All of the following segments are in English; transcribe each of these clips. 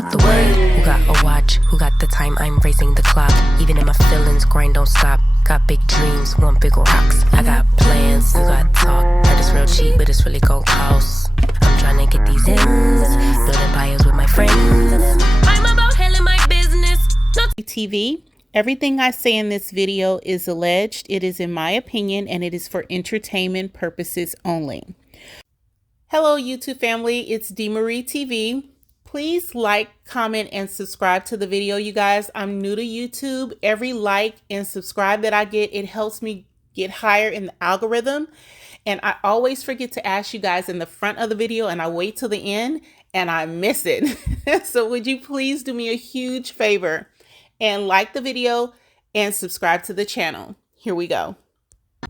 out the way. Who got a watch? Who got the time? I'm raising the clock. Even in my feelings, grind don't stop. Got big dreams, want big rocks. I got plans, you got talk. Heard it's real cheap, but it's really gon' cost. I'm trying to get these ends, build empires with my friends. I'm about handling my business. TV. Everything I say in this video is alleged. It is in my opinion, and it is for entertainment purposes only. Hello, YouTube family. It's DMarie TV. Please like, comment, and subscribe to the video, you guys. I'm new to YouTube. Every like and subscribe that I get, it helps me get higher in the algorithm. And I always forget to ask you guys in the front of the video, and I wait till the end and I miss it. So would you please do me a huge favor and like the video and subscribe to the channel. Here we go.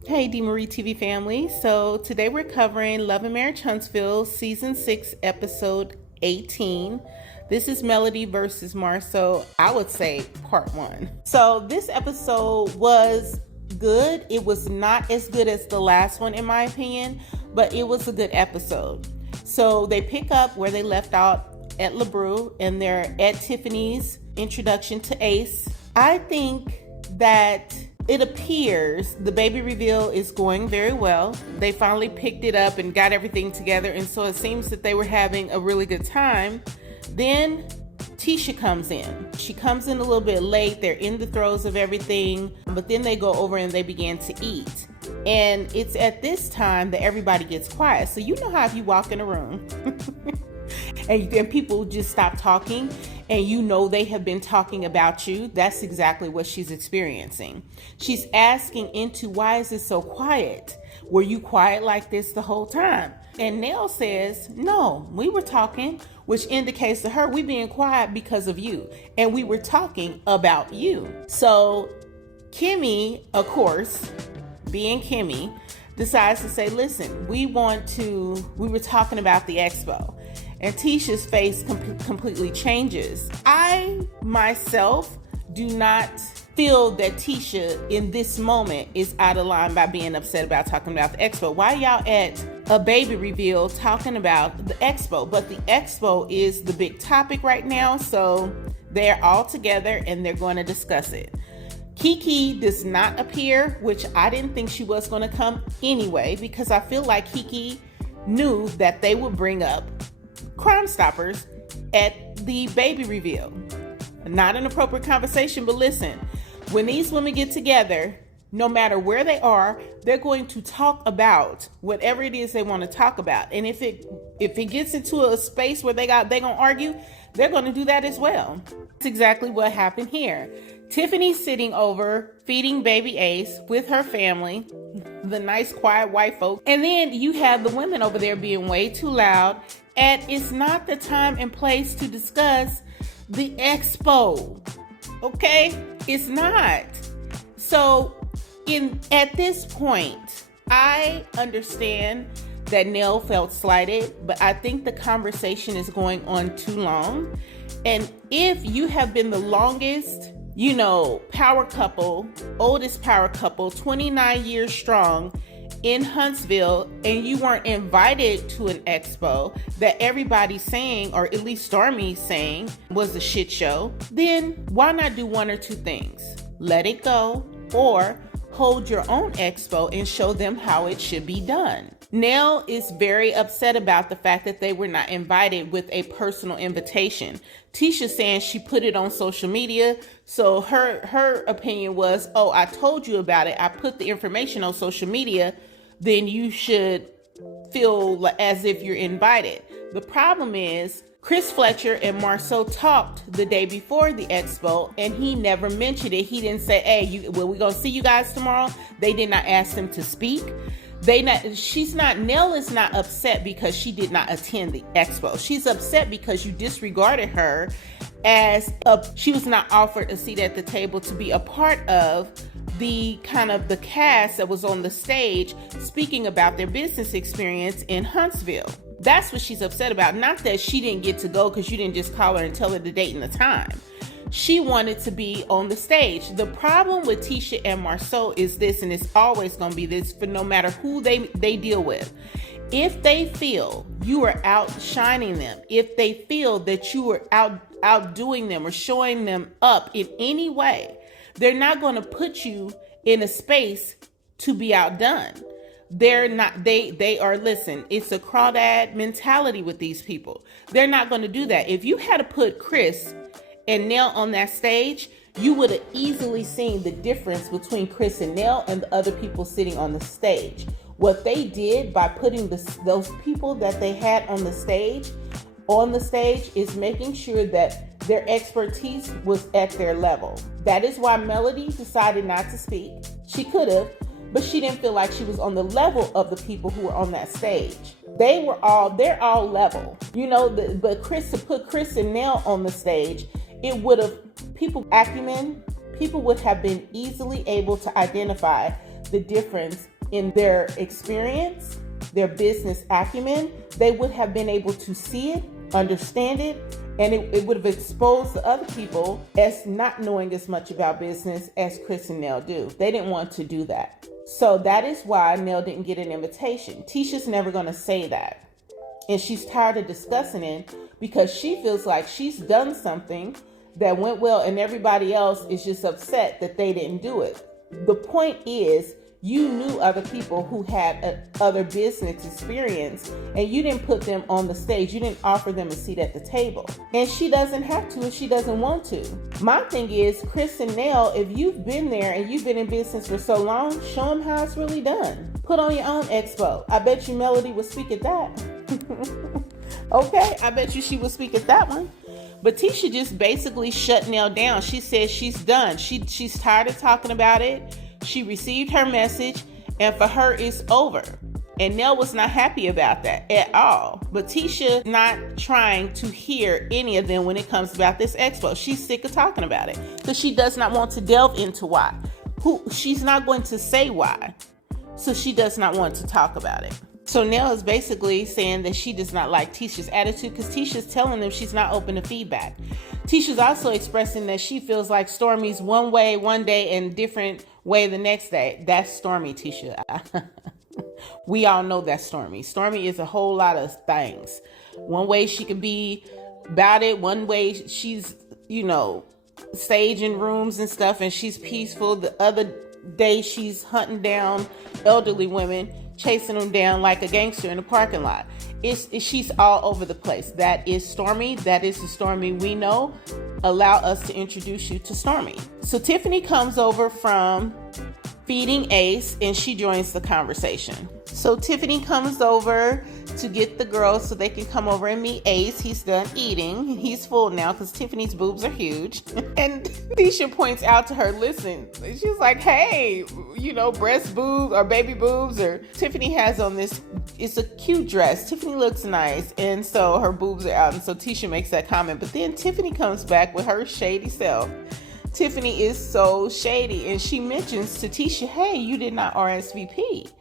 Hey, DMarie TV family. So today we're covering Love Marriage Huntsville, Season 6, Episode 18. This is Melody versus Marsau, I would say part 1. So this episode was good. It was not as good as the last one in my opinion, but it was a good episode. So they pick up where they left out at LeBrew, and they're at Tiffany's introduction to Ace. I think that it appears the baby reveal is going very well. They finally picked it up and got everything together, and so it seems that they were having a really good time. Then Tisha comes in. She comes in a little bit late. They're in the throes of everything, but then they go over and they begin to eat. And it's at this time that everybody gets quiet. So you know how if you walk in a room and people just stop talking, and you know they have been talking about you. That's exactly what she's experiencing. She's asking into, why is it so quiet? Were you quiet like this the whole time? And Nell says, no, we were talking, which indicates to her we being quiet because of you. And we were talking about you. So Kimmy, of course, being Kimmy, decides to say, listen, we were talking about the expo. And Tisha's face completely changes. I, myself, do not feel that Tisha in this moment is out of line by being upset about talking about the expo. Why y'all at a baby reveal talking about the expo? But the expo is the big topic right now, so they're all together and they're going to discuss it. Kiki does not appear, which I didn't think she was going to come anyway, because I feel like Kiki knew that they would bring up Crime Stoppers at the baby reveal. Not an appropriate conversation, but listen, when these women get together, no matter where they are, they're going to talk about whatever it is they want to talk about. And if it gets into a space where they gonna argue, they're going to do that as well. That's exactly what happened here. Tiffany's sitting over feeding baby Ace with her family, the nice quiet white folks. And then you have the women over there being way too loud. And it's not the time and place to discuss the expo. Okay? It's not. So at this point, I understand that Nell felt slighted, but I think the conversation is going on too long. And if you have been the longest, power couple, oldest power couple, 29 years strong in Huntsville, and you weren't invited to an expo that everybody's saying, or at least Stormy's saying, was a shit show, then why not do one or two things? Let it go, or hold your own expo and show them how it should be done. Nell is very upset about the fact that they were not invited with a personal invitation. Tisha saying she put it on social media, so her opinion was, oh, I told you about it, I put the information on social media, then you should feel as if you're invited. The problem is, Chris Fletcher and Marsau talked the day before the expo, and he never mentioned it. He didn't say, hey, we're going to see you guys tomorrow. They did not ask him to speak. Nell is not upset because she did not attend the expo. She's upset because you disregarded her she was not offered a seat at the table to be a part of the cast that was on the stage speaking about their business experience in Huntsville. That's what she's upset about. Not that she didn't get to go because you didn't just call her and tell her the date and the time. She wanted to be on the stage. The problem with Tisha and Marsau is this, and it's always going to be this for no matter who they deal with. If they feel you are outshining them, if they feel that you are outdoing them or showing them up in any way, they're not going to put you in a space to be outdone. They're not, they are, listen, it's a crawdad mentality with these people. They're not going to do that. If you had to put Chris and Nell on that stage, you would have easily seen the difference between Chris and Nell and the other people sitting on the stage. What they did by putting those people that they had on the stage is making sure that their expertise was at their level. That is why Melody decided not to speak. She could have, but she didn't feel like she was on the level of the people who were on that stage. They're all level, but to put Chris and Nell on the stage, it would have, people would have been easily able to identify the difference in their experience, their business acumen. They would have been able to see it, understand it, and it would have exposed the other people as not knowing as much about business as Chris and Nell do. They didn't want to do that. So that is why Nell didn't get an invitation. Tisha's never going to say that. And she's tired of discussing it because she feels like she's done something that went well and everybody else is just upset that they didn't do it. The point is, you knew other people who had other business experience and you didn't put them on the stage. You didn't offer them a seat at the table. And she doesn't have to if she doesn't want to. My thing is, Chris and Nell, if you've been there and you've been in business for so long, show them how it's really done. Put on your own expo. I bet you Melody would speak at that. Okay, I bet you she would speak at that one. But Tisha just basically shut Nell down. She said she's done. She's tired of talking about it. She received her message, and for her, it's over. And Nell was not happy about that at all. But Tisha not trying to hear any of them when it comes about this expo. She's sick of talking about it because she does not want to delve into why. She's not going to say why. So she does not want to talk about it. So Nell is basically saying that she does not like Tisha's attitude because Tisha's telling them she's not open to feedback. Tisha's also expressing that she feels like Stormy's one way one day and different way the next day. That's Stormy, Tisha. We all know that's Stormy. Stormy is a whole lot of things. One way she can be about it. One way she's, staging rooms and stuff and she's peaceful. The other day she's hunting down elderly women, chasing them down like a gangster in a parking lot. She's all over the place. That is Stormy. That is the Stormy we know. Allow us to introduce you to Stormy. So Tiffany comes over from feeding Ace and she joins the conversation. So Tiffany comes over to get the girls so they can come over and meet Ace. He's done eating. He's full now because Tiffany's boobs are huge. And Tisha points out to her, listen, she's like, hey, breast boobs or baby boobs, or Tiffany has on this, it's a cute dress. Tiffany looks nice. And so her boobs are out. And so Tisha makes that comment. But then Tiffany comes back with her shady self. Tiffany is so shady. And she mentions to Tisha, hey, you did not RSVP.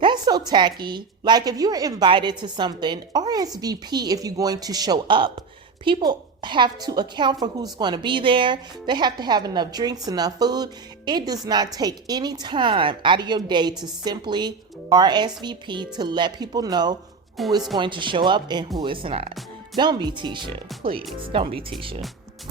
That's so tacky. Like if you're invited to something, RSVP if you're going to show up. People have to account for who's going to be there. They have to have enough drinks, enough food. It does not take any time out of your day to simply RSVP to let people know who is going to show up and who is not. Don't be Tisha. Please, don't be Tisha.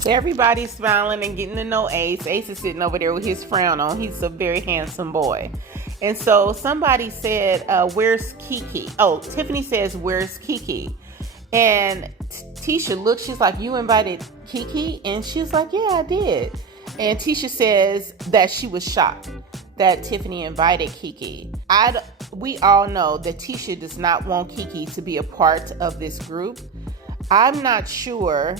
Everybody's smiling and getting to know Ace. Ace is sitting over there with his frown on. He's a very handsome boy. And so somebody said, where's Kiki? Oh, Tiffany says, where's Kiki? And Tisha looks, she's like, you invited Kiki? And she's like, yeah, I did. And Tisha says that she was shocked that Tiffany invited Kiki. We all know that Tisha does not want Kiki to be a part of this group. I'm not sure.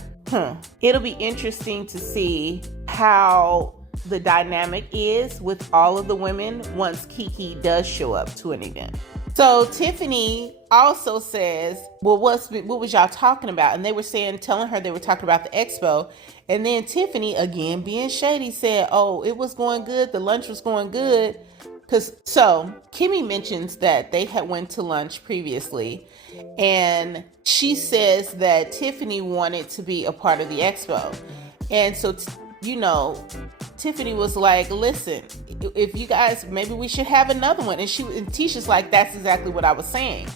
It'll be interesting to see how the dynamic is with all of the women once Kiki does show up to an event. So Tiffany also says, well, what was y'all talking about? And they were telling her they were talking about the expo. And then Tiffany, again, being shady, said, oh, it was going good. The lunch was going good. So Kimmy mentions that they had went to lunch previously. And she says that Tiffany wanted to be a part of the expo. And so, Tiffany was like, listen, if you guys, maybe we should have another one. And Tisha's like, that's exactly what I was saying.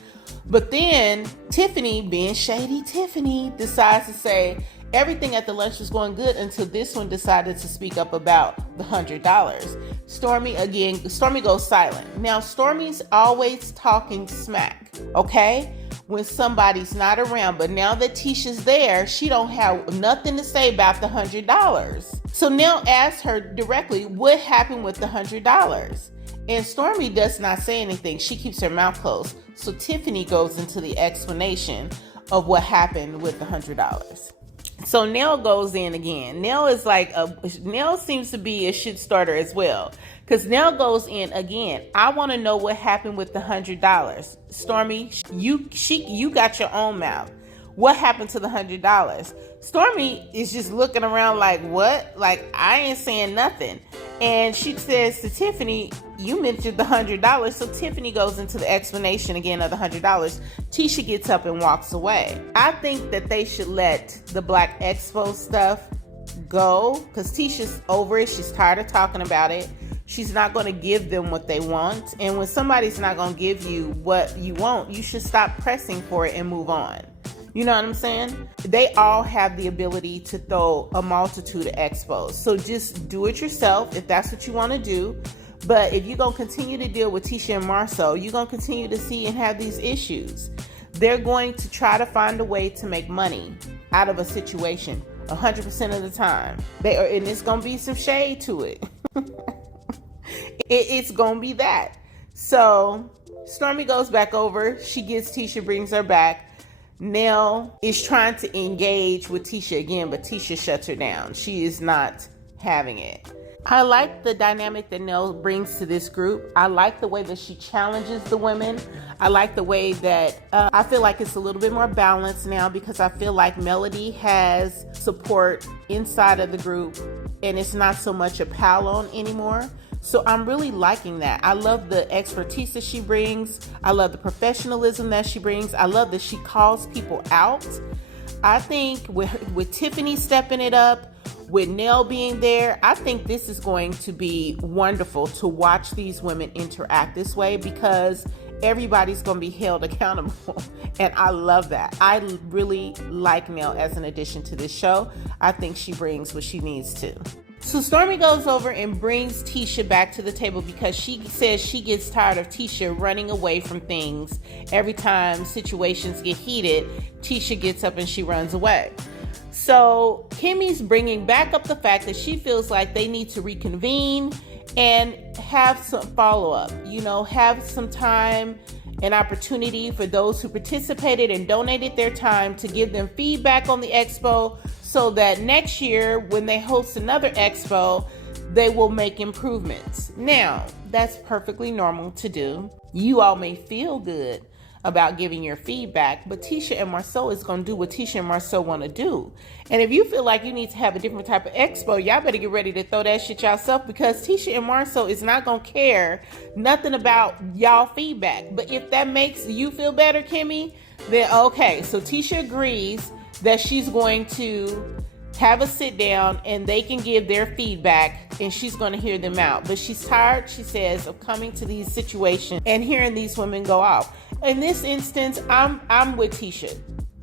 But then Tiffany, being shady Tiffany, decides to say everything at the lunch was going good until this one decided to speak up about the $100. Stormy goes silent. Now, Stormy's always talking smack, okay, when somebody's not around. But now that Tisha's there, she don't have nothing to say about the $100. So Nell asks her directly, what happened with the $100? And Stormy does not say anything. She keeps her mouth closed. So Tiffany goes into the explanation of what happened with the $100. So Nell goes in again. Nell seems to be a shit starter as well. Because Nell goes in again. I want to know what happened with the $100. Stormy, you got your own mouth. What happened to the $100? Stormy is just looking around like, what? Like, I ain't saying nothing. And she says to Tiffany, you mentioned the $100. So Tiffany goes into the explanation again of the $100. Tisha gets up and walks away. I think that they should let the Black Expo stuff go because Tisha's over it. She's tired of talking about it. She's not going to give them what they want. And when somebody's not going to give you what you want, you should stop pressing for it and move on. You know what I'm saying? They all have the ability to throw a multitude of expos. So just do it yourself if that's what you want to do. But if you're going to continue to deal with Tisha and Marsau, you're going to continue to see and have these issues. They're going to try to find a way to make money out of a situation 100% of the time. And it's going to be some shade to it. It's going to be that. So Stormy goes back over. She gets Tisha, brings her back. Nell is trying to engage with Tisha again, but Tisha shuts her down. She is not having it. I like the dynamic that Nell brings to this group. I like the way that she challenges the women. I like the way that I feel like it's a little bit more balanced now because I feel like Melody has support inside of the group and it's not so much a pile on anymore. So I'm really liking that. I love the expertise that she brings. I love the professionalism that she brings. I love that she calls people out. I think with Tiffany stepping it up, with Nell being there, I think this is going to be wonderful to watch these women interact this way because everybody's going to be held accountable. And I love that. I really like Nell as an addition to this show. I think she brings what she needs to. So Stormy goes over and brings Tisha back to the table because she says she gets tired of Tisha running away from things. Every time situations get heated, Tisha gets up and she runs away. So Kimmy's bringing back up the fact that she feels like they need to reconvene and have some follow-up, have some time and opportunity for those who participated and donated their time to give them feedback on the expo so that next year when they host another expo, they will make improvements. Now, that's perfectly normal to do. You all may feel good about giving your feedback, but Tisha and Marsau is going to do what Tisha and Marsau want to do. And if you feel like you need to have a different type of expo, y'all better get ready to throw that shit yourself because Tisha and Marsau is not going to care nothing about y'all feedback. But if that makes you feel better, Kimmy, then okay. So Tisha agrees that she's going to have a sit down and they can give their feedback and she's going to hear them out. But she's tired, she says, of coming to these situations and hearing these women go off. In this instance, I'm with Tisha.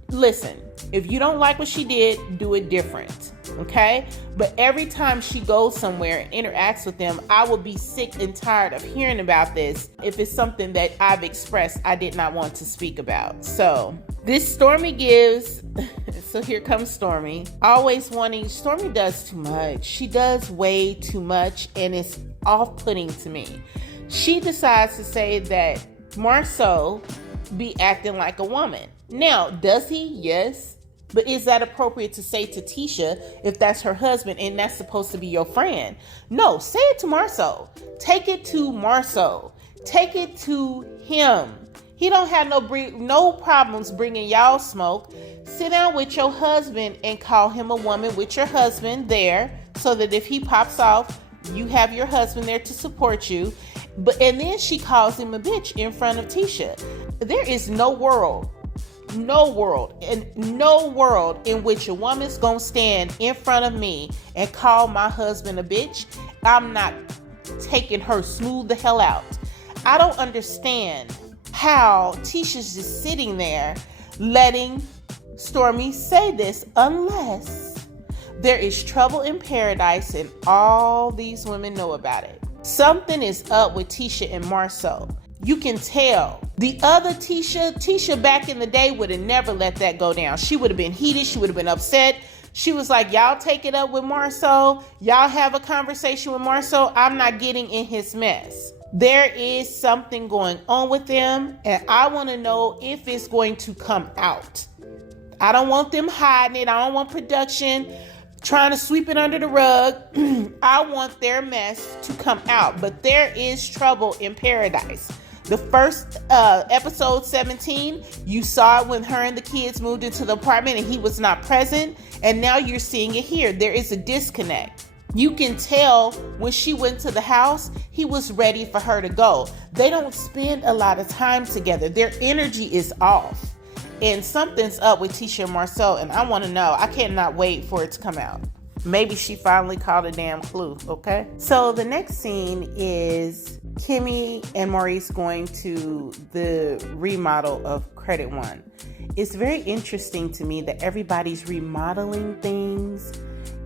Listen, if you don't like what she did, do it different, okay? But every time she goes somewhere and interacts with them, I will be sick and tired of hearing about this if it's something that I've expressed I did not want to speak about. So this Stormy gives, so here comes Stormy, Stormy does too much. She does way too much and it's off-putting to me. She decides to say that Marsau be acting like a woman. Now, does he? Yes. But is that appropriate to say to Tisha if that's her husband and that's supposed to be your friend? No, say it to Marsau. Take it to Marsau. Take it to him. He don't have no problems bringing y'all smoke. Sit down with your husband and call him a woman with your husband there so that if he pops off, you have your husband there to support you. And then she calls him a bitch in front of Tisha. There is no world in which a woman's gonna stand in front of me and call my husband a bitch. I'm not taking her smooth the hell out. I don't understand how Tisha's just sitting there letting Stormy say this, unless there is trouble in paradise and all these women know about it. Something is up with Tisha and Marsau. You can tell. The other Tisha back in the day would have never let that go down. She would have been heated. She would have been upset. She was like, y'all take it up with Marsau. Y'all have a conversation with Marsau. I'm not getting in his mess. There is something going on with them, and I want to know if it's going to come out. I don't want them hiding it. I don't want production trying to sweep it under the rug. I want their mess to come out. But there is trouble in paradise. The first episode 17, you saw it when her and the kids moved into the apartment and he was not present. And now you're seeing it here. There is a disconnect. You can tell when she went to the house, he was ready for her to go. They don't spend a lot of time together. Their energy is off. And something's up with Tisha and Marsau, and I want to know. I cannot wait for it to come out. Maybe she finally caught a damn clue, okay? So the next scene is Kimmy and Maurice going to the remodel of Credit One. It's very interesting to me that everybody's remodeling things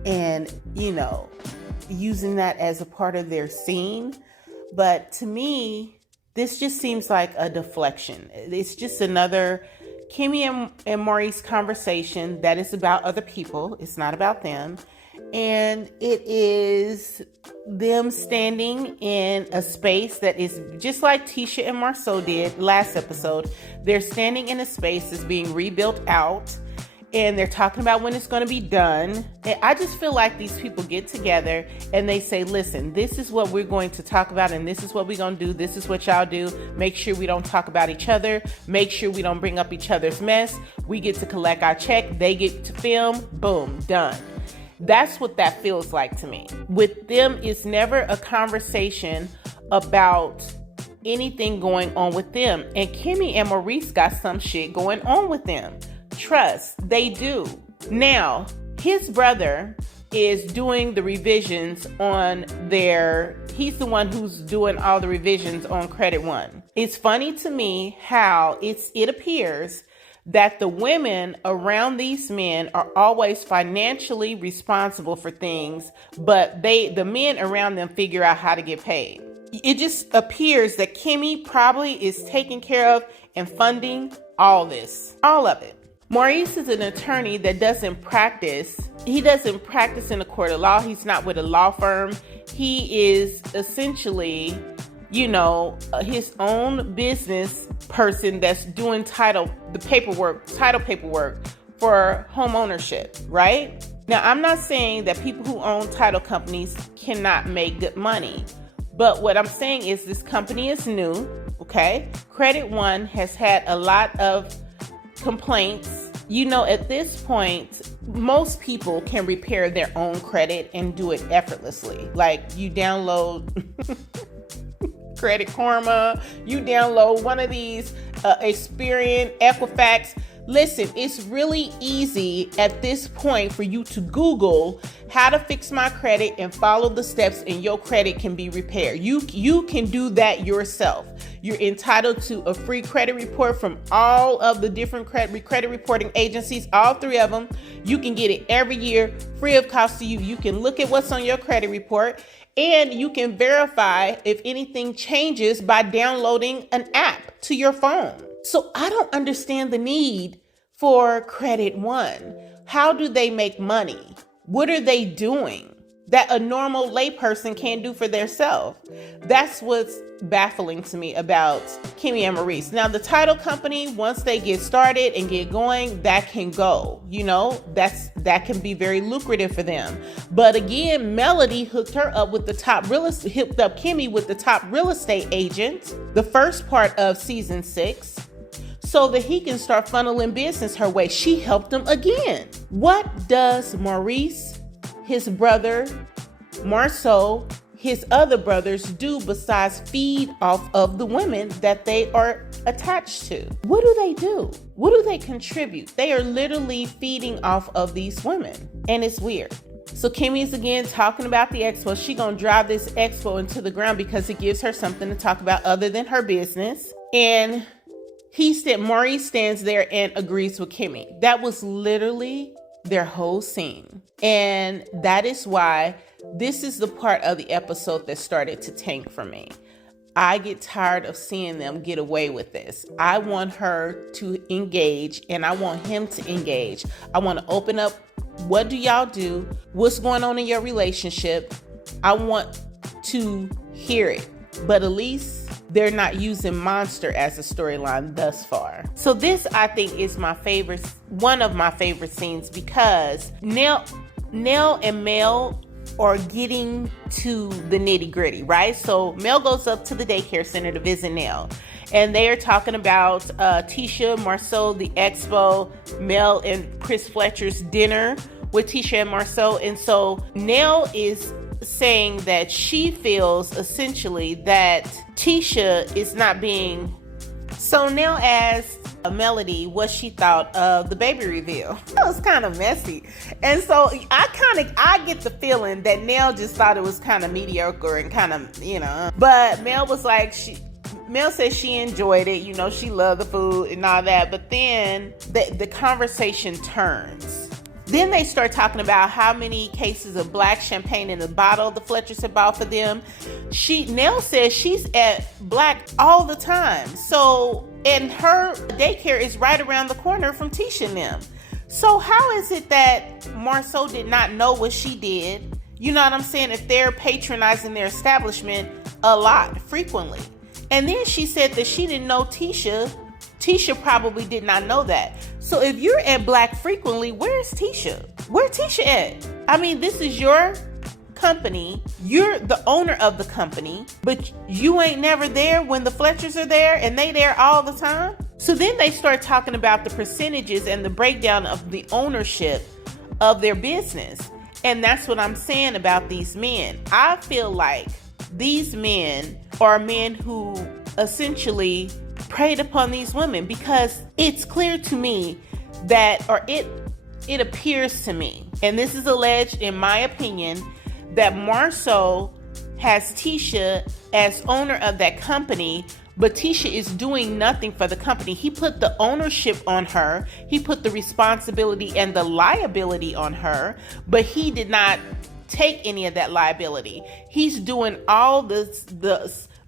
and, using that as a part of their scene. But to me, this just seems like a deflection. It's just another Kimmy and Maurice conversation that is about other people. It's not about them. And it is them standing in a space that is just like Tisha and Marsau did last episode. They're standing in a space that's being rebuilt out, and they're talking about when it's going to be done. And I just feel like these people get together and they say, listen, this is what we're going to talk about, and this is what we're going to do. This is what y'all do. Make sure we don't talk about each other. Make sure we don't bring up each other's mess. We get to collect our check. They get to film. Boom, done. That's what that feels like to me. With them, it's never a conversation about anything going on with them. And Kimmy and Maurice got some shit going on with them. Trust, they do. Now, his brother is doing the revisions on he's the one who's doing all the revisions on Credit One. It's funny to me how it appears that the women around these men are always financially responsible for things, but the men around them figure out how to get paid. It just appears that Kimmy probably is taking care of and funding all this, all of it. Maurice is an attorney that doesn't practice. He doesn't practice in a court of law. He's not with a law firm. He is essentially, his own business person that's doing title paperwork for home ownership, right? Now, I'm not saying that people who own title companies cannot make good money, but what I'm saying is this company is new, okay? Credit One has had a lot of complaints. At this point, most people can repair their own credit and do it effortlessly. Like, you download Credit Karma, you download one of these, Experian, Equifax. Listen, it's really easy at this point for you to Google how to fix my credit and follow the steps, and your credit can be repaired. You can do that yourself. You're entitled to a free credit report from all of the different credit reporting agencies, all three of them. You can get it every year, free of cost to you. You can look at what's on your credit report, and you can verify if anything changes by downloading an app to your phone. So I don't understand the need for Credit One. How do they make money? What are they doing that a normal layperson can't do for themselves? That's what's baffling to me about Kimmy and Maurice. Now, the title company, once they get started and get going, that can go. That can be very lucrative for them. But again, Melody hooked up Kimmy with the top real estate agent, the first part of season 6. So that he can start funneling business her way. She helped him again. What does Maurice, his brother, Marsau, his other brothers do besides feed off of the women that they are attached to? What do they do? What do they contribute? They are literally feeding off of these women. And it's weird. So Kimmy's again talking about the expo. She gonna drive this expo into the ground because it gives her something to talk about other than her business. And Maurice stands there and agrees with Kimmy. That was literally their whole scene. And that is why this is the part of the episode that started to tank for me. I get tired of seeing them get away with this. I want her to engage, and I want him to engage. I want to open up. What do y'all do? What's going on in your relationship? I want to hear it. But at least they're not using Monster as a storyline thus far. So this, I think, is one of my favorite scenes, because Nell and Mel are getting to the nitty gritty, right? So Mel goes up to the daycare center to visit Nell, and they are talking about Tisha, Marsau, the expo, Mel and Chris Fletcher's dinner with Tisha and Marsau. And so Nell is saying that she feels essentially that Tisha is not being... So Nell asked Melody what she thought of the baby reveal. That was kind of messy. And so I get the feeling that Nell just thought it was kind of mediocre and kind of, but Mel was like, Mel said she enjoyed it, she loved the food and all that, but then the conversation turns. Then they start talking about how many cases of black champagne in the bottle the Fletchers had bought for them. Nell says she's at Black all the time. So, and her daycare is right around the corner from Tisha and them. So how is it that Marsau did not know what she did? You know what I'm saying? If they're patronizing their establishment a lot, frequently. And then she said that she didn't know Tisha. Tisha probably did not know that. So if you're at Black frequently, where's Tisha? Where's Tisha at? I mean, this is your company. You're the owner of the company, but you ain't never there when the Fletchers are there and they there all the time. So then they start talking about the percentages and the breakdown of the ownership of their business. And that's what I'm saying about these men. I feel like these men are men who essentially preyed upon these women, because it's clear to me that, or it appears to me, and this is alleged in my opinion, that Marsau has Tisha as owner of that company, but Tisha is doing nothing for the company. He put the ownership on her, he put the responsibility and the liability on her, but he did not take any of that liability. He's doing all this.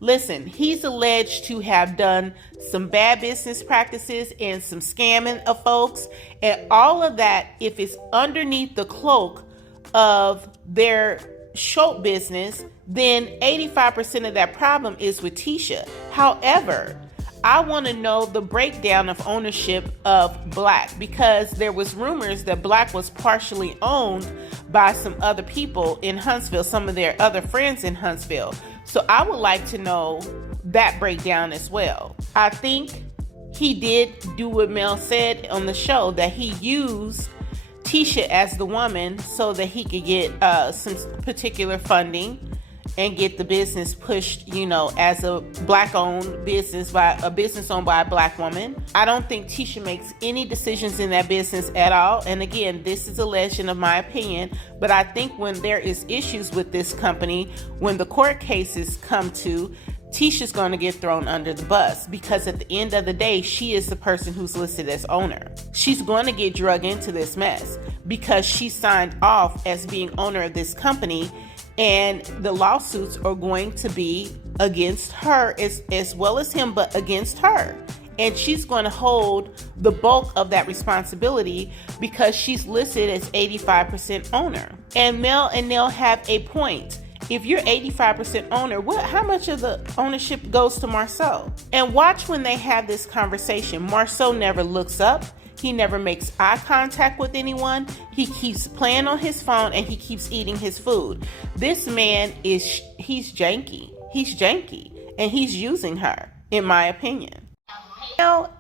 Listen, he's alleged to have done some bad business practices and some scamming of folks, and all of that, if it's underneath the cloak of their show business, then 85% of that problem is with Tisha. However, I want to know the breakdown of ownership of Black, because there was rumors that Black was partially owned by some other people in Huntsville, some of their other friends in Huntsville. So I would like to know that breakdown as well. I think he did do what Mel said on the show, that he used Tisha as the woman so that he could get some particular funding and get the business pushed, as a Black-owned business, by a business owned by a Black woman. I don't think Tisha makes any decisions in that business at all. And again, this is a legend of my opinion, but I think when there is issues with this company, when the court cases come to, Tisha's going to get thrown under the bus, because at the end of the day, she is the person who's listed as owner. She's going to get drug into this mess because she signed off as being owner of this company, and the lawsuits are going to be against her as well as him, but against her. And she's going to hold the bulk of that responsibility because she's listed as 85% owner. And Mel and Nell have a point. If you're 85% owner, how much of the ownership goes to Marsau? And watch when they have this conversation. Marsau never looks up. He never makes eye contact with anyone. He keeps playing on his phone and he keeps eating his food. This man he's janky. He's janky and he's using her, in my opinion.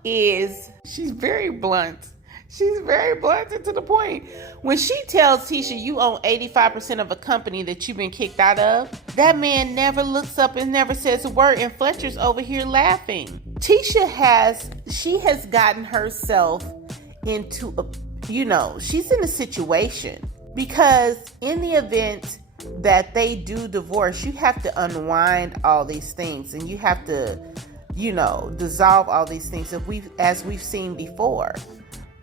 She's very blunt. She's very blunt and to the point. When she tells Tisha you own 85% of a company that you've been kicked out of, that man never looks up and never says a word, and Fletcher's over here laughing. Tisha has gotten herself into she's in a situation, because in the event that they do divorce, you have to unwind all these things, and you have to dissolve all these things as we've seen before.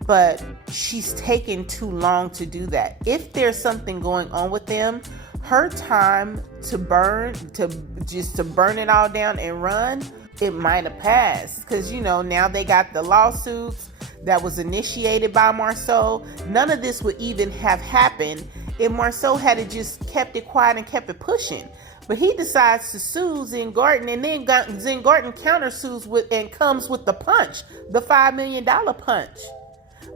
But she's taken too long to do that. If there's something going on with them, her time to burn it all down and run, it might have passed. Because, now they got the lawsuits that was initiated by Marsau. None of this would even have happened if Marsau had just kept it quiet and kept it pushing. But he decides to sue Zen Garden, and then Zen Garden countersues and comes with the punch, the $5 million punch.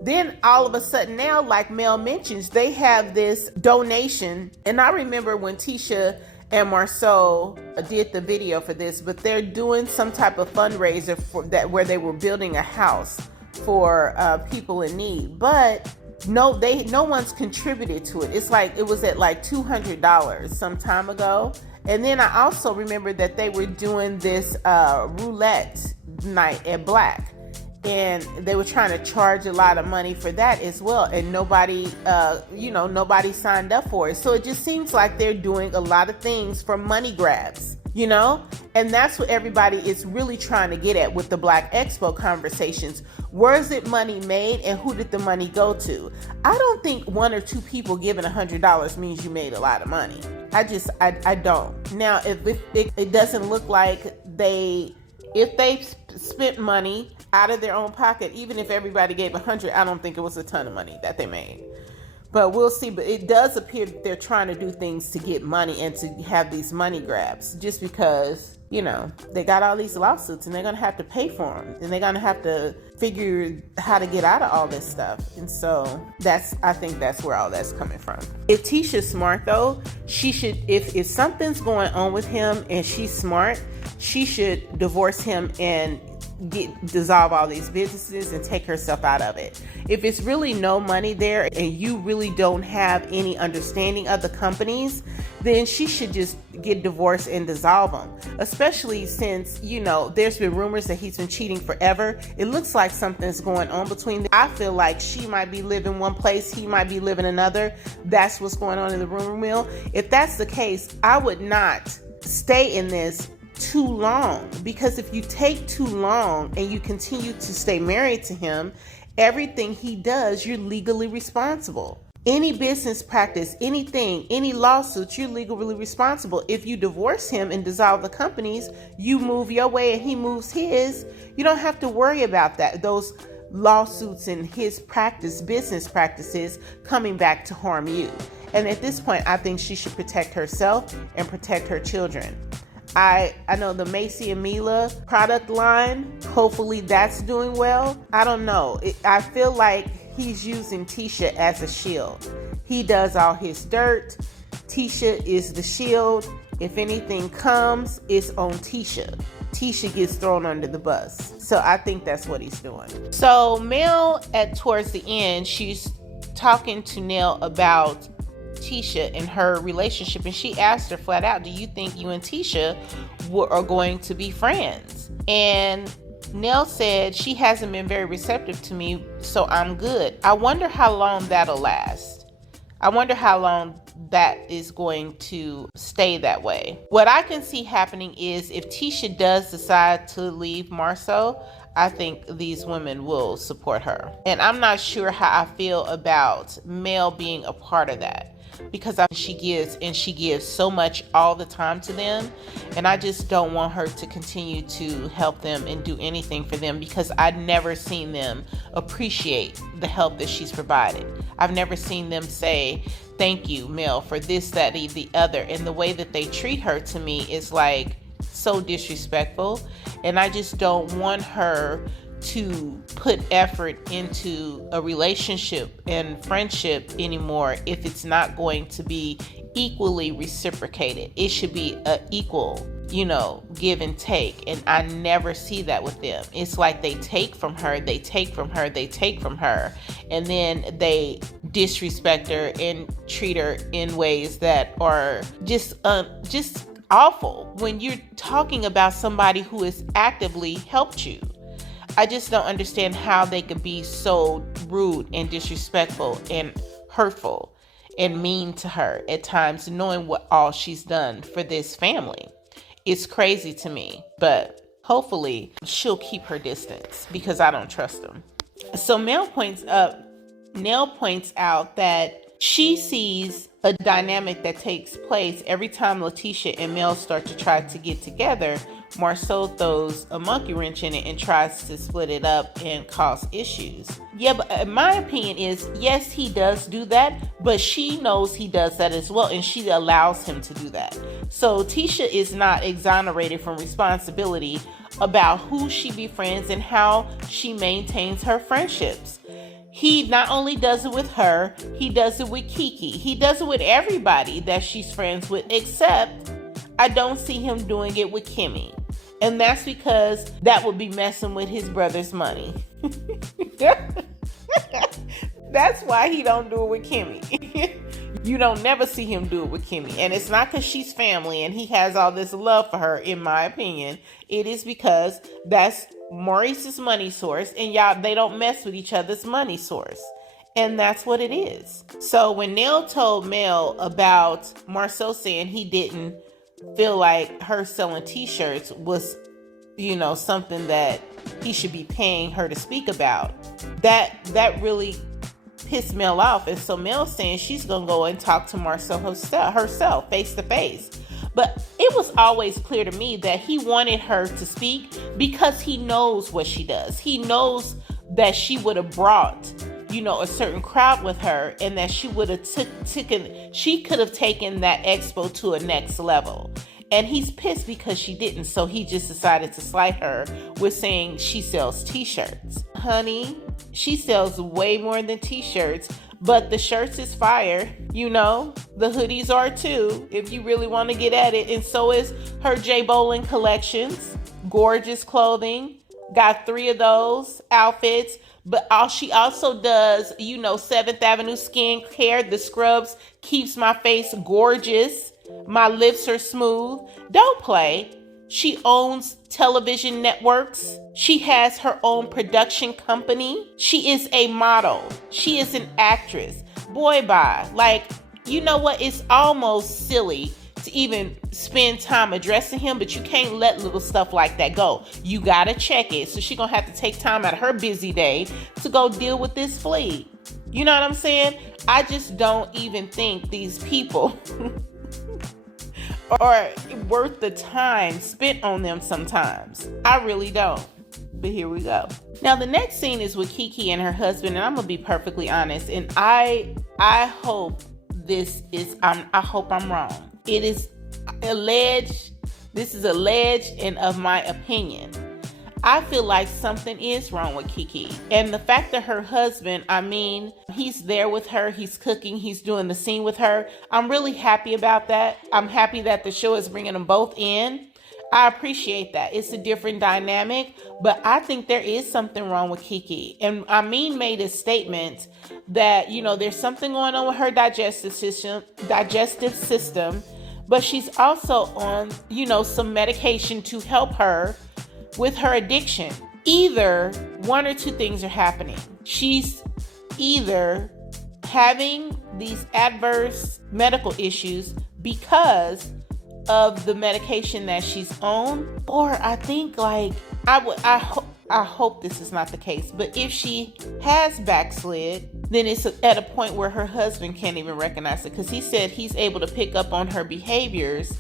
Then all of a sudden now, like Mel mentions, they have this donation. And I remember when Tisha and Marsau did the video for this, but they're doing some type of fundraiser for that, where they were building a house for people in need. But no one's contributed to it. It's like it was at like $200 some time ago. And then I also remember that they were doing this roulette night at Black. And they were trying to charge a lot of money for that as well. And nobody signed up for it. So it just seems like they're doing a lot of things for money grabs, And that's what everybody is really trying to get at with the Black Expo conversations. Where is it money made and who did the money go to? I don't think one or two people giving $100 means you made a lot of money. I don't. Now, if it doesn't look like if they spent money out of their own pocket, even if everybody gave $100, I don't think it was a ton of money that they made. But we'll see. But it does appear that they're trying to do things to get money and to have these money grabs, just because, they got all these lawsuits and they're going to have to pay for them. And they're going to have to figure how to get out of all this stuff. And so I think that's where all that's coming from. If Tisha's smart though, she should, if something's going on with him and she's smart, she should divorce him and dissolve all these businesses and take herself out of it. If it's really no money there and you really don't have any understanding of the companies, then she should just get divorced and dissolve them. Especially since, there's been rumors that he's been cheating forever. It looks like something's going on between them. I feel like she might be living one place, he might be living another. That's what's going on in the rumor mill. If that's the case, I would not stay in this too long, because if you take too long and you continue to stay married to him, everything he does, you're legally responsible. Any business practice, anything, any lawsuits, you're legally responsible. If you divorce him and dissolve the companies, you move your way and he moves his. You don't have to worry about those lawsuits and his business practices coming back to harm you. And at this point, I think she should protect herself and protect her children. I know the Macy and Mila product line, hopefully that's doing well. I don't know. I feel like he's using Tisha as a shield. He does all his dirt. Tisha is the shield. If anything comes, it's on Tisha. Tisha gets thrown under the bus. So I think that's what he's doing. So Mel, towards the end, she's talking to Nell about Tisha and her relationship, and she asked her flat out, do you think you and Tisha are going to be friends? And Nell said she hasn't been very receptive to me, so I'm good. I wonder how long that'll last. I wonder how long that is going to stay that way. What I can see happening is if Tisha does decide to leave Marsau, I think these women will support her. And I'm not sure how I feel about Mel being a part of that, because she gives so much all the time to them, and I just don't want her to continue to help them and do anything for them, because I've never seen them appreciate the help that she's provided. I've never seen them say, thank you, Mel, for this, that, the other. And the way that they treat her, to me, is like so disrespectful, and I just don't want her to put effort into a relationship and friendship anymore if it's not going to be equally reciprocated. It should be an equal, give and take. And I never see that with them. It's like they take from her, they take from her, they take from her, and then they disrespect her and treat her in ways that are just awful when you're talking about somebody who has actively helped you. I just don't understand how they could be so rude and disrespectful and hurtful and mean to her at times, knowing what all she's done for this family. It's crazy to me, but hopefully she'll keep her distance because I don't trust him. So Nell points out that she sees a dynamic that takes place every time Letitia and Mel start to try to get together. Marsau throws a monkey wrench in it and tries to split it up and cause issues. Yeah, but my opinion is, yes, he does do that, but she knows he does that as well, and she allows him to do that. So Tisha is not exonerated from responsibility about who she befriends and how she maintains her friendships. He not only does it with her, he does it with Kiki. He does it with everybody that she's friends with, except I don't see him doing it with Kimmy. And that's because that would be messing with his brother's money. That's why he don't do it with Kimmy. You don't never see him do it with Kimmy. And it's not because she's family and he has all this love for her, in my opinion. It is because that's Maurice's money source, and they don't mess with each other's money source. And that's what it is. So when Nell told Mel about Marsau saying he didn't feel like her selling t-shirts was, something that he should be paying her to speak about, that really pissed Mel off. And so Mel's saying she's gonna go and talk to Marsau herself face to face. But it was always clear to me that he wanted her to speak because he knows what she does. He knows that she would have brought, a certain crowd with her, and that she would have she could have taken that expo to a next level. And he's pissed because she didn't. So he just decided to slight her with saying she sells t-shirts. Honey, she sells way more than t-shirts. But the shirts is fire, the hoodies are too, if you really want to get at it. And so is her J. Bolin collections, gorgeous clothing, got 3 of those outfits. But she also does, 7th Avenue skincare. The scrubs keeps my face gorgeous. My lips are smooth. Don't play. She owns television networks. She has her own production company. She is a model. She is an actress. Boy, bye. Like, you know what? It's almost silly to even spend time addressing him, but you can't let little stuff like that go. You gotta check it. So she's gonna have to take time out of her busy day to go deal with this flea. You know what I'm saying? I just don't even think these people are worth the time spent on them sometimes. I really don't. But here we go. Now the next scene is with Kiki and her husband, and I'm gonna be perfectly honest, and I hope I hope I'm wrong. It is alleged, this is alleged and of my opinion. I feel like something is wrong with Kiki. And the fact that her husband, he's there with her, he's cooking, he's doing the scene with her. I'm really happy about that. I'm happy that the show is bringing them both in. I appreciate that. It's a different dynamic, but I think there is something wrong with Kiki. And made a statement that, there's something going on with her digestive system, but she's also on, some medication to help her with her addiction. Either one or two things are happening. She's either having these adverse medical issues because of the medication that she's on, or I think I hope this is not the case, but if she has backslid, then it's at a point where her husband can't even recognize it, because he said he's able to pick up on her behaviors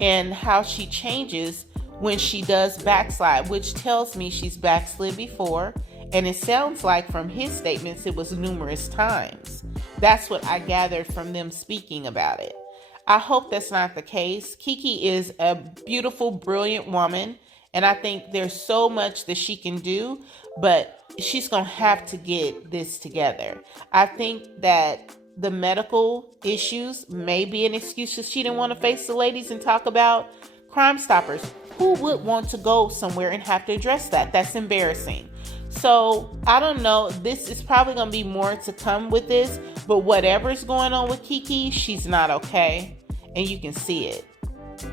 and how she changes when she does backslide, which tells me she's backslid before, and it sounds like from his statements it was numerous times. That's what I gathered from them speaking about it. I hope that's not the case. Kiki is a beautiful, brilliant woman, and I think there's so much that she can do, but she's gonna have to get this together. I think that the medical issues may be an excuse because she didn't want to face the ladies and talk about Crime Stoppers. Who would want to go somewhere and have to address that? That's embarrassing. So I don't know. This is probably going to be more to come with this, but whatever's going on with Kiki, she's not okay. And you can see it.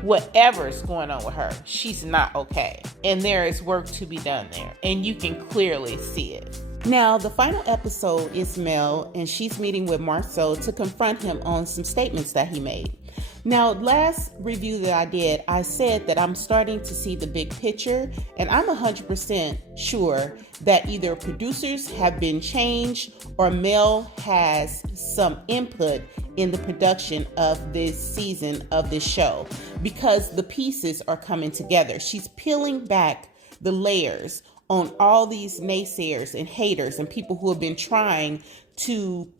Whatever's going on with her, she's not okay. And there is work to be done there. And you can clearly see it. Now, the final episode is Mel, and she's meeting with Marsau to confront him on some statements that he made. Now, last review that I did, I said that I'm starting to see the big picture, and I'm 100% sure that either producers have been changed or Mel has some input in the production of this season of this show, because the pieces are coming together. She's peeling back the layers on all these naysayers and haters and people who have been trying to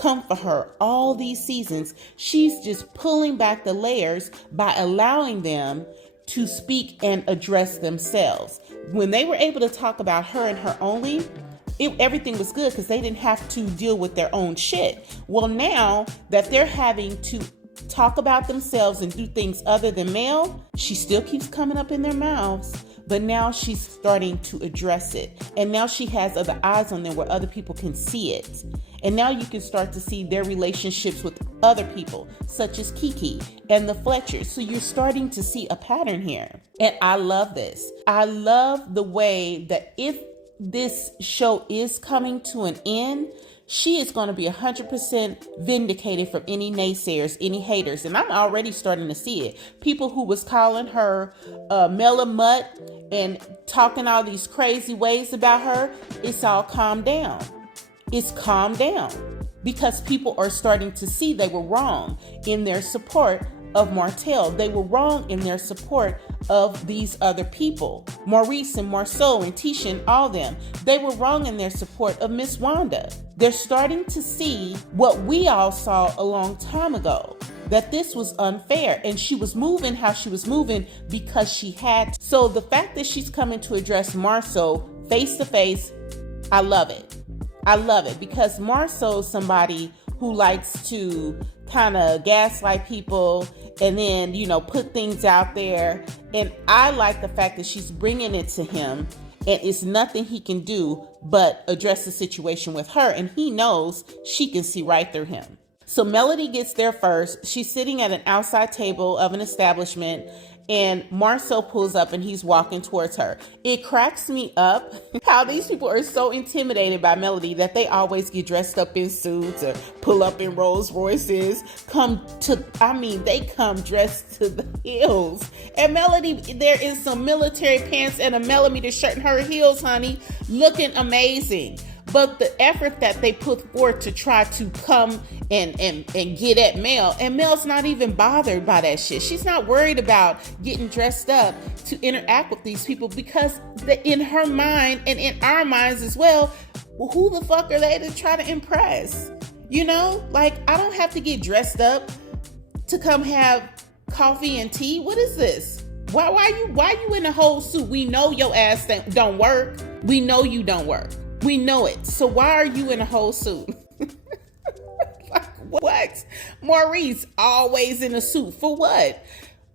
come for her all these seasons. She's just pulling back the layers by allowing them to speak and address themselves. When they were able to talk about her and her only, everything was good because they didn't have to deal with their own shit. Well, now that they're having to talk about themselves and do things other than Mel, she still keeps coming up in their mouths, but now she's starting to address it. And now she has other eyes on them where other people can see it. And now you can start to see their relationships with other people, such as Kiki and the Fletchers. So you're starting to see a pattern here. And I love this. I love the way that if this show is coming to an end, she is going to be 100% vindicated from any naysayers, any haters. And I'm already starting to see it. People who was calling her Mela Mutt and talking all these crazy ways about her, it's all calmed down. It's calmed down because people are starting to see they were wrong in their support of Martell. They were wrong in their support of these other people, Maurice and Marsau and Tisha and all them. They were wrong in their support of Miss Wanda. They're starting to see what we all saw a long time ago, that this was unfair, and she was moving how she was moving because she had to. So the fact that she's coming to address Marsau face to face, I love it. I love it because Marsau is somebody who likes to kind of gaslight people and then, put things out there. And I like the fact that she's bringing it to him and it's nothing he can do but address the situation with her. And he knows she can see right through him. So Melody gets there first. She's sitting at an outside table of an establishment, and Marsau pulls up and he's walking towards her. It cracks me up how these people are so intimidated by Melody that they always get dressed up in suits or pull up in Rolls Royces. They come dressed to the heels. And Melody, there is some military pants and a millimeter shirt in her heels, honey, looking amazing. But the effort that they put forth to try to come and get at Mel, and Mel's not even bothered by that shit. She's not worried about getting dressed up to interact with these people because in her mind and in our minds as well, who the fuck are they to try to impress? I don't have to get dressed up to come have coffee and tea. What is this? Why you in a whole suit? We know your ass don't work. We know you don't work. We know it. So why are you in a whole suit? What? Maurice always in a suit. For what?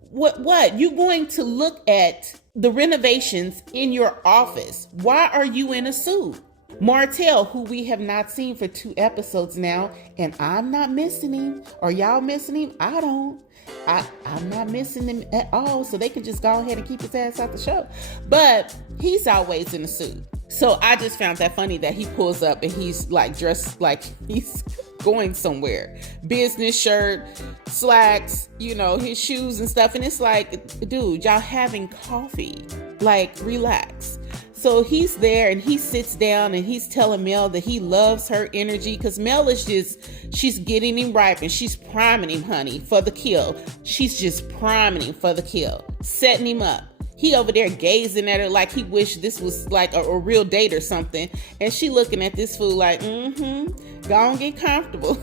What? You're going to look at the renovations in your office. Why are you in a suit? Martell, who we have not seen for 2 episodes now, and I'm not missing him. Are y'all missing him? I don't. I'm not missing him at all, so they can just go ahead and keep his ass out the show. But he's always in a suit. So I just found that funny that he pulls up and he's like dressed like he's going somewhere. Business shirt, slacks, his shoes and stuff. And it's like, dude, y'all having coffee. Like, relax. So he's there and he sits down and he's telling Mel that he loves her energy because Mel is she's getting him ripe and she's priming him, honey, for the kill. She's just priming him for the kill, setting him up. He over there gazing at her like he wished this was like a real date or something. And she looking at this fool like, go on, get comfortable.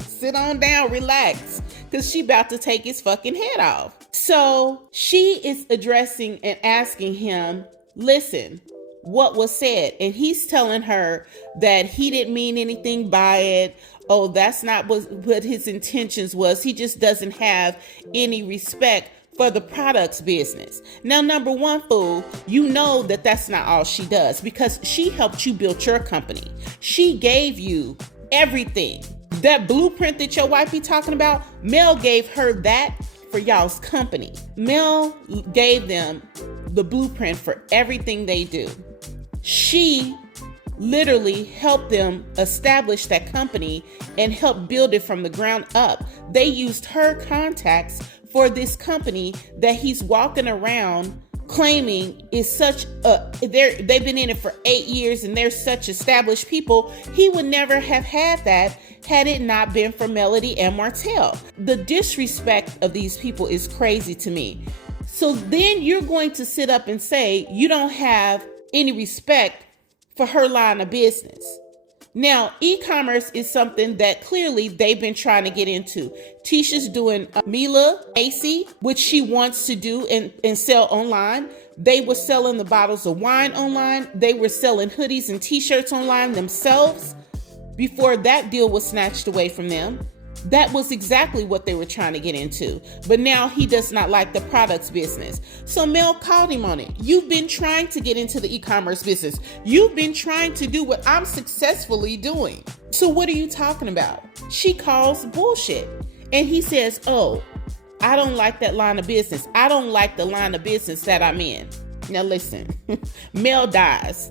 Sit on down, relax. Because she about to take his fucking head off. So she is addressing and asking him, listen, what was said? And he's telling her that he didn't mean anything by it. Oh, that's not what his intentions was. He just doesn't have any respect for the products business. Now, number one, fool, you know that that's not all she does because she helped you build your company. She gave you everything. That blueprint that your wife be talking about, Mel gave her that for y'all's company. Mel gave them the blueprint for everything they do. She literally helped them establish that company and help build it from the ground up. They used her contacts for this company that he's walking around claiming is such a, they've been in it for 8 years and they're such established people. He would never have had that had it not been for Melody and Martell. The disrespect of these people is crazy to me. So then you're going to sit up and say you don't have any respect for her line of business. Now, e-commerce is something that clearly they've been trying to get into. Tisha's doing Mila Macy, which she wants to do and sell online. They were selling the bottles of wine online. They were selling hoodies and t-shirts online themselves before that deal was snatched away from them. That was exactly what they were trying to get into. But now he does not like the products business. So Mel called him on it. You've been trying to get into the e-commerce business. You've been trying to do what I'm successfully doing. So what are you talking about? She calls bullshit. And he says, oh, I don't like that line of business. I don't like the line of business that I'm in. Now listen, Mel dies.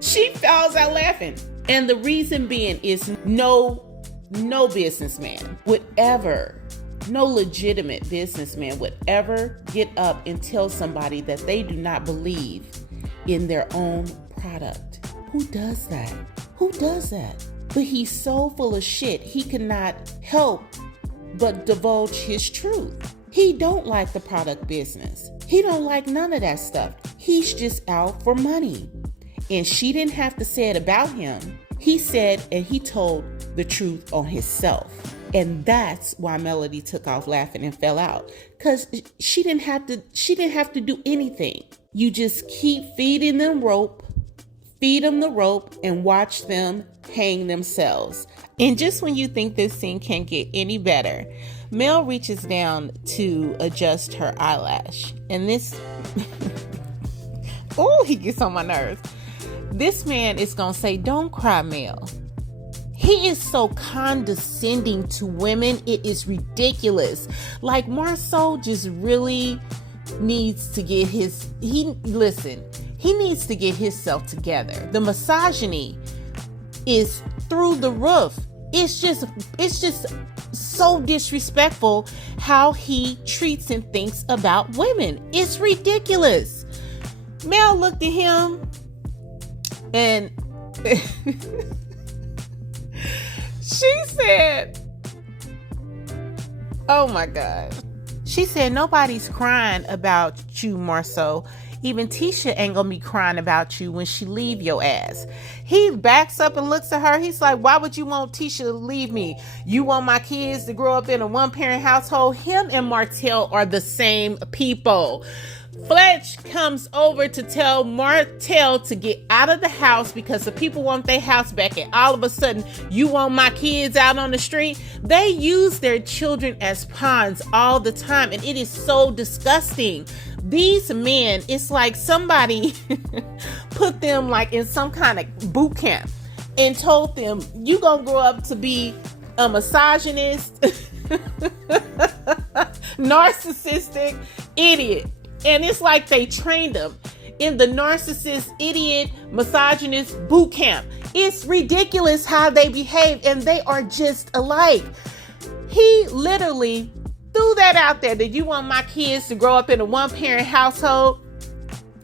She falls out laughing. And the reason being is no businessman would ever, no legitimate businessman would ever get up and tell somebody that they do not believe in their own product. Who does that? Who does that? But he's so full of shit, he cannot help but divulge his truth. He don't like the product business. He don't like none of that stuff. He's just out for money. And she didn't have to say it about him. He said and he told the truth on himself. And that's why Melody took off laughing and fell out. Because she didn't have to do anything. You just keep feeding them rope, feed them the rope, and watch them hang themselves. And just when you think this scene can't get any better, Mel reaches down to adjust her eyelash. And this, oh, he gets on my nerves. This man is going to say, don't cry, Mel. He is so condescending to women. It is ridiculous. Like Marsau just really needs to get he needs to get himself together. The misogyny is through the roof. It's just so disrespectful how he treats and thinks about women. It's ridiculous. Mel looked at him and she said, oh my God. She said, nobody's crying about you, Marsau. Even Tisha ain't gonna be crying about you when she leave your ass. He backs up and looks at her. He's like, why would you want Tisha to leave me? You want my kids to grow up in a one-parent household? Him and Martell are the same people. Fletch comes over to tell Martell to get out of the house because the people want their house back, and all of a sudden you want my kids out on the street. They use their children as pawns all the time, and it is so disgusting. These men, it's like somebody put them like in some kind of boot camp and told them, you gonna grow up to be a misogynist, narcissistic idiot. And it's like they trained them in the narcissist, idiot, misogynist boot camp. It's ridiculous how they behave, and they are just alike. He literally threw that out there, that you want my kids to grow up in a one-parent household.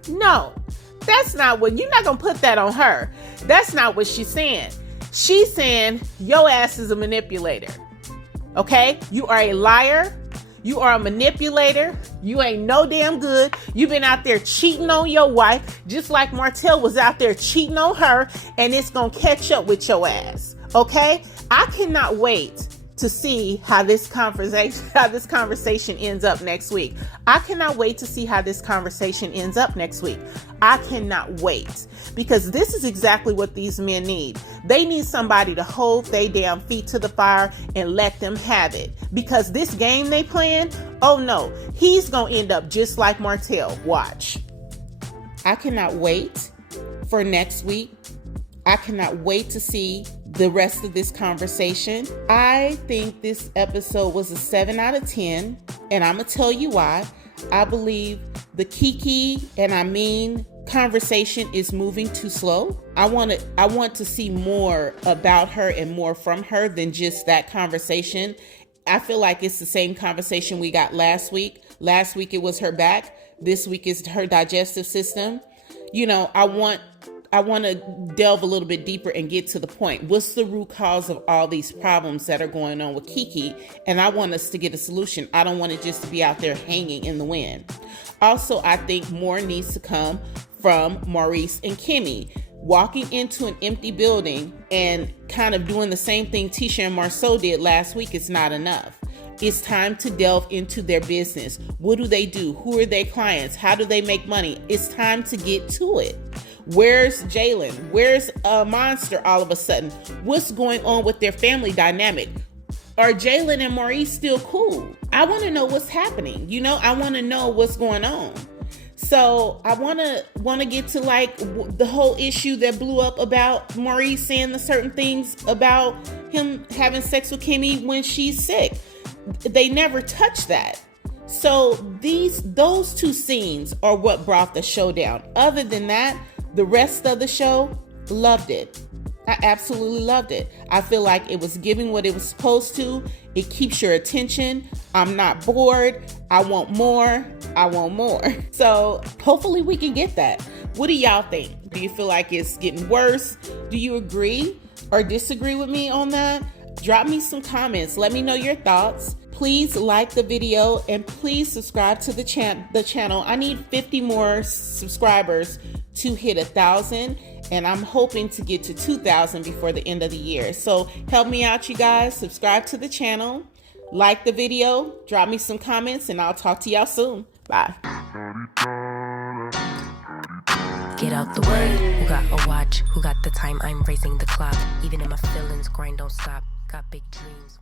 No, that's not what, you're not going to put that on her. That's not what she's saying. She's saying your ass is a manipulator. Okay? You are a liar. You are a manipulator. You ain't no damn good. You've been out there cheating on your wife, just like Martell was out there cheating on her, and it's going to catch up with your ass. Okay? I cannot wait to see how this conversation ends up next week. I cannot wait to see how this conversation ends up next week. I cannot wait, because this is exactly what these men need. They need somebody to hold their damn feet to the fire and let them have it, because this game they playing, oh no, he's gonna end up just like Martell. Watch. I cannot wait for next week. I cannot wait to see the rest of this conversation. I think this episode was a 7 out of 10, and I'm gonna tell you why. I believe the Kiki, and I mean conversation is moving too slow. I want to see more about her and more from her than just that conversation. I feel like it's the same conversation we got last week. Last week it was her back. This week is her digestive system. You know, I want to delve a little bit deeper and get to the point. What's the root cause of all these problems that are going on with Kiki? And I want us to get a solution. I don't want it just to be out there hanging in the wind. Also, I think more needs to come from Maurice and Kimmy. Walking into an empty building and kind of doing the same thing Tisha and Marsau did last week is not enough. It's time to delve into their business. What do they do? Who are their clients? How do they make money? It's time to get to it. Where's Jalen? Where's Monster all of a sudden? What's going on with their family dynamic? Are Jalen and Maurice still cool? I want to know what's happening. You know, I want to know what's going on. So I want to get to like the whole issue that blew up about Maurice saying the certain things about him having sex with Kimmy when she's sick. They never touched that. So those two scenes are what brought the show down. Other than that, the rest of the show, loved it. I absolutely loved it. I feel like it was giving what it was supposed to. It keeps your attention. I'm not bored. I want more. I want more. So hopefully we can get that. What do y'all think? Do you feel like it's getting worse? Do you agree or disagree with me on that? Drop me some comments. Let me know your thoughts. Please like the video and please subscribe to the channel. I need 50 more subscribers to hit 1,000, and I'm hoping to get to 2,000 before the end of the year. So help me out, you guys. Subscribe to the channel, like the video, drop me some comments, and I'll talk to y'all soon. Bye. Get out the way. Who got a watch? Who got the time? I'm raising the clock. Even in my feelings, grind don't stop. Got big dreams.